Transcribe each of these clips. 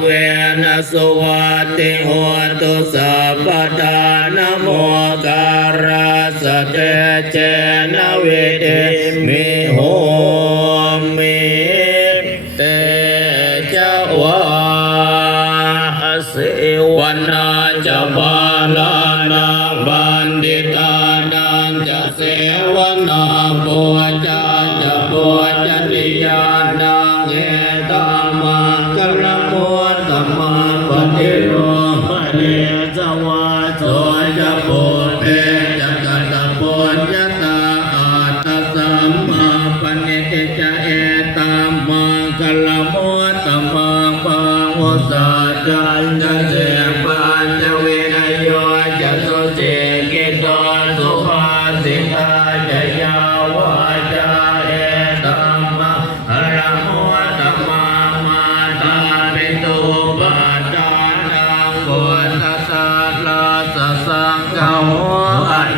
เวนะสวัสติโหตุสัพพทานโมการาสเตเจนะเวเดมิโหมิเตจวาสิวนาจะบาลานาบันดิตานังจะเสวนาปุจาจะปุจนิยา มเนจวาโสจะปุเตจะกัตปุญญตาอัตตสัมมาปณิจะเอตามังกลมุตตมังปังอุสาจันจะเสปัญจเวนโยจะสุเจกิตสุภาสิทา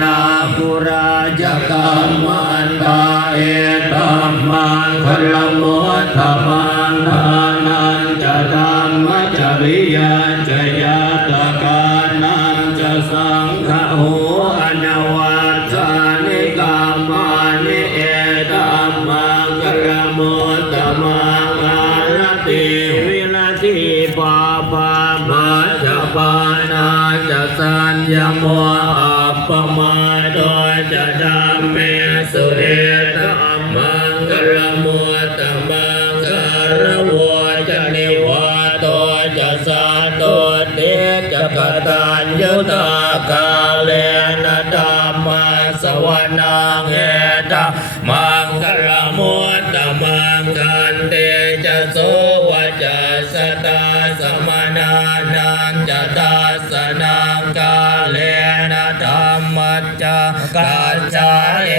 นาคุราจกัมมันตาเอตัมมังคลมุตตมังทานันจะธรรมจริยาจะยาตกานันจะสังฆโหอนวัตสานิกามานิเอตัมมังคลมุตตมังอารติวิรติปาปามาจะปานาจะสัญญโมอั ปมาโดจะดามเมสุเอตัมมังกรมุตตมังการวจะนิวาโตจะสาโตเตจะกตัญยุตากาเลนะธรรมาสวนาเอตมัง รมัจจกัจจาเย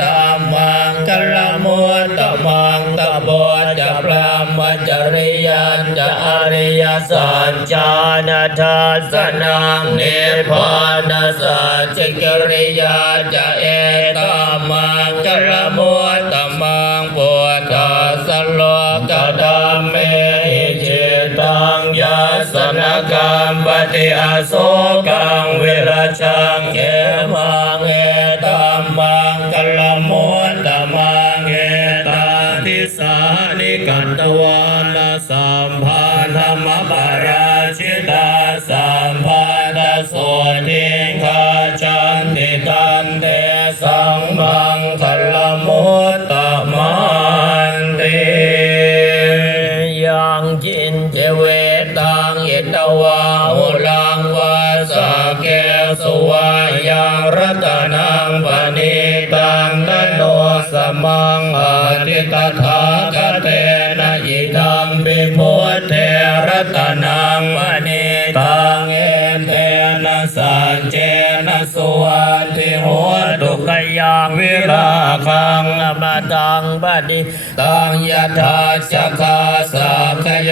ตัมมังกลมุตตมังตบจะพรามจริยันจะอริยสัจจานาทัสนังเนพานสัจจกิริยาจะเอตัมมังกลมุต สนกัมปฏิอโศกังเวรชังเอมังเอตัมมังกลมุตตมังเอตาทิสานิกันตวาลสัมพันธมปาราชิตา วาหุลังวาสาเกสุวายังรัตนังปณิตังนโนสมังอาทิตถาคเตนะยิตัมปิพุทเทรัตนังปณิตังเอเทนะสัจเจนะสุวันติโหตุกยังวิลาคังอมตังปฏิตังยถาจักขาสัพพย